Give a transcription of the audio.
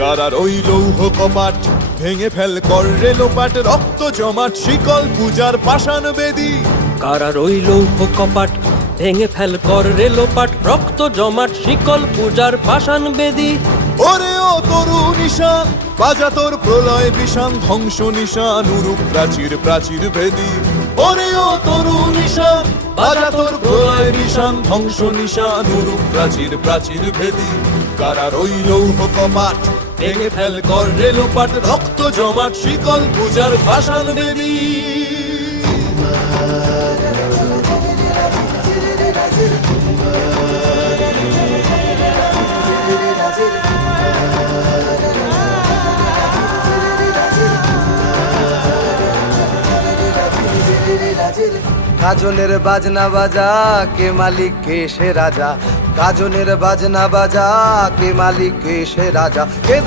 কারার ওই লৌহ কপাট ভেঙে ফেল কর রে লোপাট, রক্ত জমাট শিকল পূজার পাষাণ বেদী। কারার ওই লৌহ কপাট ভেঙে ফেল কর রে লোপাট, রক্ত জমাট শিকল পূজার পাষাণ বেদী। ওরে ও তরু নিশান বাজা তোর প্রলয় বিষান, ধ্বংস নিশান উরুপ প্রাচীর প্রাচীর ভেদী। ওরে ও তরু নিশান বাজা তোর প্রলয় নিশান, ধ্বংস নিশান উরুপ প্রাচীর প্রাচীর ভেদী। কারার ওই লৌহ কপাট ভেঙে ফেল কর রে লোপাট, রক্ত জমাট শিকল পূজার পাষাণ বেদী। গাজনের বাজনা বাজা, কে মালিক কে সে রাজা। গাজনের বাজনা বাজা, কে মালিক কে সে রাজা। কে